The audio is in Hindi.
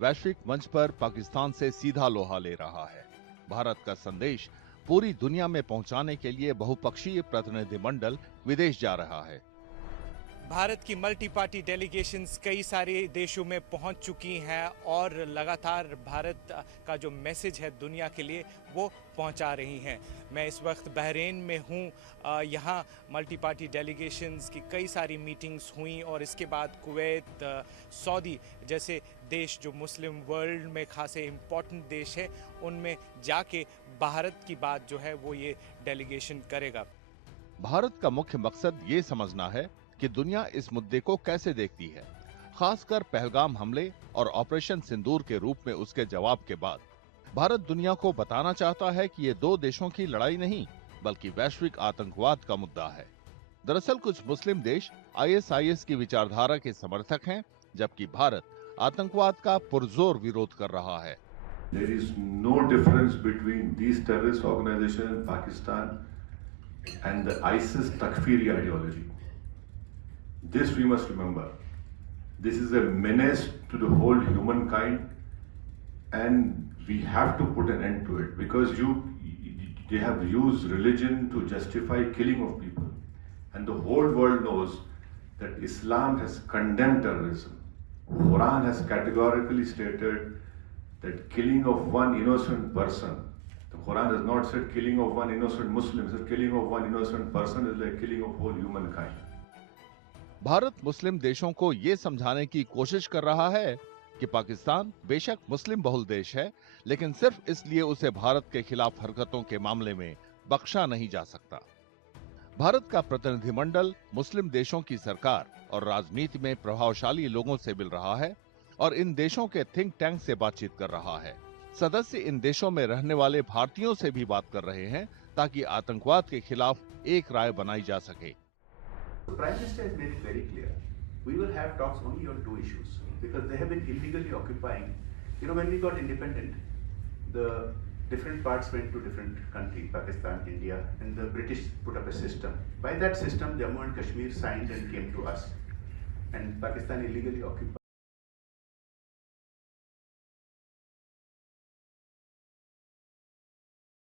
वैश्विक मंच पर पाकिस्तान से सीधा लोहा ले रहा है। भारत का संदेश पूरी दुनिया में पहुंचाने के लिए बहुपक्षीय प्रतिनिधिमंडल विदेश जा रहा है। भारत की मल्टी पार्टी डेलीगेशंस कई सारे देशों में पहुंच चुकी हैं और लगातार भारत का जो मैसेज है दुनिया के लिए वो पहुंचा रही हैं। मैं इस वक्त बहरीन में हूं। यहाँ मल्टी पार्टी डेलीगेशंस की कई सारी मीटिंग्स हुई और इसके बाद कुवैत, सऊदी जैसे देश जो मुस्लिम वर्ल्ड में खासे इम्पोर्टेंट देश है, उनमें जाके भारत की बात जो है वो ये डेलीगेशन करेगा। भारत का मुख्य मकसद ये समझना है कि दुनिया इस मुद्दे को कैसे देखती है, खासकर पहलगाम हमले और ऑपरेशन सिंदूर के रूप में उसके जवाब के बाद। भारत दुनिया को बताना चाहता है कि ये दो देशों की लड़ाई नहीं, बल्कि वैश्विक आतंकवाद का मुद्दा है। दरअसल कुछ मुस्लिम देश आईएसआईएस की विचारधारा के समर्थक हैं, जबकि भारत आतंकवाद का पुरजोर विरोध कर रहा है। There is no difference between these terrorist organizations in Pakistan and the ISIS Takfiri ideology. This we must remember. This is a menace to the whole humankind, and we have to put an end to it because they have used religion to justify killing of people, and the whole world knows that Islam has condemned terrorism. Quran has categorically stated that killing of one innocent person, the Quran has not said killing of one innocent Muslim, it said killing of one innocent person is like killing of whole humankind. Bharat मुस्लिम देशों को ये समझाने की कोशिश कर रहा है कि पाकिस्तान बेशक मुस्लिम बहुल देश है, लेकिन सिर्फ इसलिए उसे भारत के खिलाफ हरकतों के मामले में बख्शा नहीं जा सकता। भारत का प्रतिनिधिमंडल मुस्लिम देशों की सरकार और राजनीति में प्रभावशाली लोगों से मिल रहा है और इन देशों के थिंक टैंक से बातचीत कर रहा है। सदस्य इन देशों में रहने वाले भारतीयों से भी बात कर रहे हैं ताकि आतंकवाद के खिलाफ एक राय बनाई जा सके। The Prime Minister has made it very clear. We will have talks only on two issues because they have been illegally occupying. You know, when we got independent, the different parts went to different countries, Pakistan, India, and the British put up a system. By that system, Jammu and Kashmir signed and came to us. And Pakistan illegally occupied